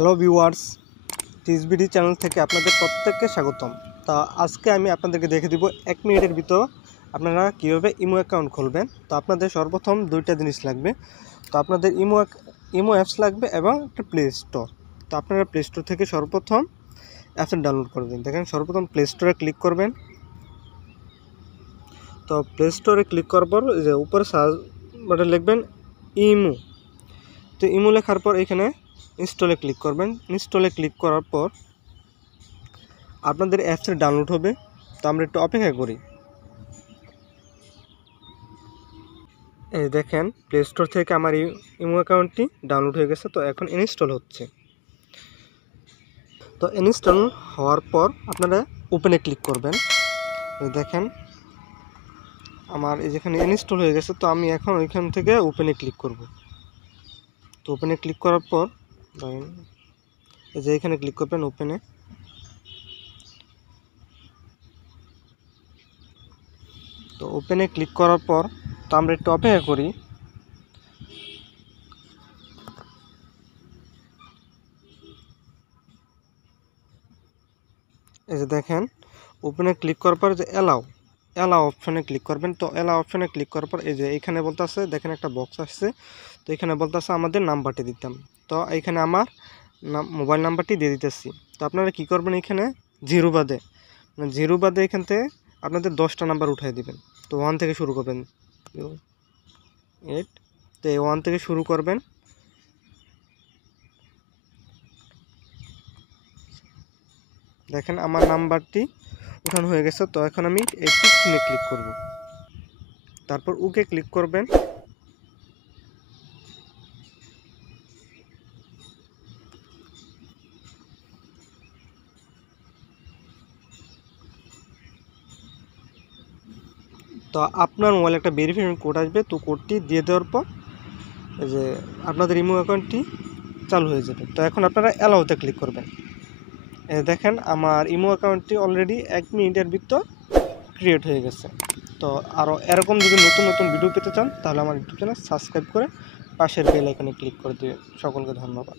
Hello viewers, টিএসবিডি channel থেকে আপনাদের প্রত্যেককে স্বাগতম। তা আজকে আমি আপনাদেরকে দেখে দিব 1 মিনিটের ভিতর আপনারা কীভাবে ইমো অ্যাকাউন্ট খুলবেন। তো আপনাদের সর্বপ্রথম দুইটা জিনিস লাগবে। তো আপনাদের ইমো অ্যাপস লাগবে এবং একটা প্লে স্টোর। তো আপনারা প্লে স্টোর থেকে সর্বপ্রথম অ্যাপস ডাউনলোড করবেন। দেখেন সর্বপ্রথম প্লে স্টোরে ক্লিক করবেন। তো প্লে স্টোরে ক্লিক করার পর যে উপরে সার্চ বাটনে লিখবেন ইমো। তো ইমো লেখার পর এখানে ইনস্টলে ক্লিক করবেন। ইনস্টলে ক্লিক করার পর আপনাদের অ্যাপসের ডাউনলোড হবে। তো আমরা একটু অপেক্ষা করি। এই দেখেন প্লে স্টোর থেকে আমার ইমো অ্যাকাউন্টটি ডাউনলোড হয়ে গেছে। তো এখন ইনস্টল হচ্ছে। তো ইনস্টল হওয়ার পর আপনারা ওপেনে ক্লিক করবেন। দেখেন আমার এই যেখানে ইনস্টল হয়ে গেছে। তো আমি এখন ওইখান থেকে ওপেনে ক্লিক করব। তো ওপেনে ক্লিক করার পর এই যে এখানে ক্লিক করবেন ওপেনে। তো ওপেনে ক্লিক করার পর তো আমরা একটু অপেক্ষা করি। এই যে দেখেন ওপেনে ক্লিক করার পর যে অ্যালাও অপশনে ক্লিক করবেন। তো অ্যালাও অপশনে ক্লিক করার পর এই যে এখানে বলতেছে, দেখেন একটা বক্স আসছে। তো এখানে বলতেছে আমাদের নাম্বারটি দিতাম। তো এখানে আমার মোবাইল নাম্বারটি দিয়ে দিতেছি। তো আপনারা কি করবেন, এখানে জিরো বাদে এখান থেকে আপনাদের 10টা নাম্বার উঠিয়ে দিবেন। তো 1 থেকে শুরু করবেন 8। তো 1 থেকে শুরু করবেন। দেখেন আমার নাম্বারটি উঠানো হয়ে গেছে। তো এখন আমি এই টিক চিহ্নে ক্লিক করব। তারপর ওকে ক্লিক করবেন। তো আপনার মোবাইলে একটা ভেরিফিকেশন কোড আসবে। তো কোডটি দিয়ে দেওয়ার পর এই যে আপনাদের ইমো অ্যাকাউন্টটি চালু হয়ে যাবে। তো এখন আপনারা অ্যালাউতে ক্লিক করবেন। দেখেন আমার ইমো অ্যাকাউন্টটি অলরেডি 1 মিনিটের ভিতর ক্রিয়েট হয়ে গেছে। তো আরও এরকম যদি নতুন নতুন ভিডিও পেতে চান তাহলে আমার ইউটিউব চ্যানেল সাবস্ক্রাইব করে পাশের বেল আইকনে ক্লিক করে দিবেন। সকলকে ধন্যবাদ।